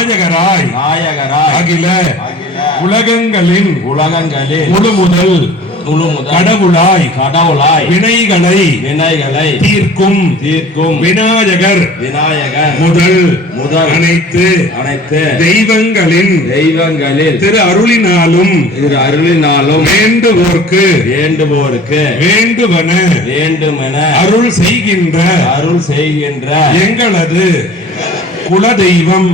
நாயகராய் அகில உலகங்களின் முழுமுதல் கடவுளாய் வினைகளை தீர்க்கும் விநாயகர் முதல் அனைத்து தெய்வங்களின் திரு அருளினாலும் வேண்டுவோர்க்கு வேண்டுமென அருள் செய்கின்ற எங்களது குலதெய்வம்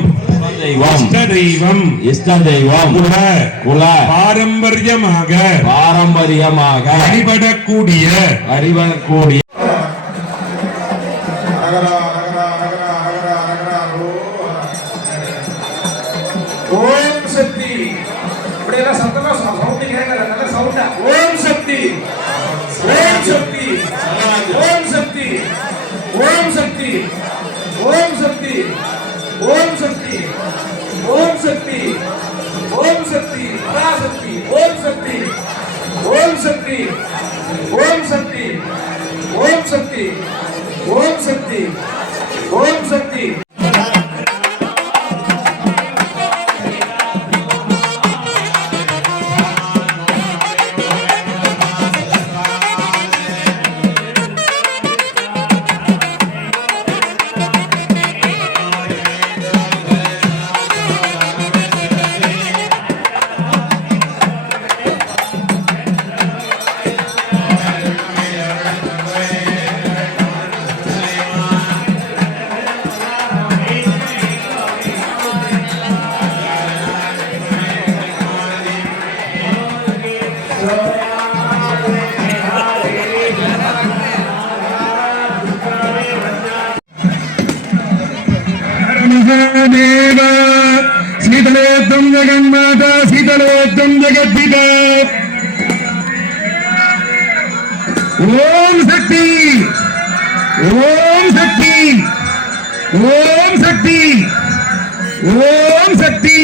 இஷ்ட தெய்வம் பாரம்பரியமாக வழிபடக்கூடிய ஓம் சக்தி இப்படியெல்லாம் சத்தமா சவுண்ட் கேட்கல நல்ல சவுண்டா ஓம் சக்தி ஓம் சக்தி ஓம் சக்தி ஓம் சக்தி ஓம் சக்தி ஓம் சக்தி ஓம் சக்தி ஓம் சக்தி பராசக்தி ஓம் சக்தி ஓம் சக்தி ஓம் சக்தி ஓம் சக்தி ஓம் சக்தி ஓம் சக்தி महादेव शीतलोत्तम जगन्माता शीतलोत्तम जगद्पिता ओम शक्ति ओम शक्ति ओम शक्ति ओम शक्ति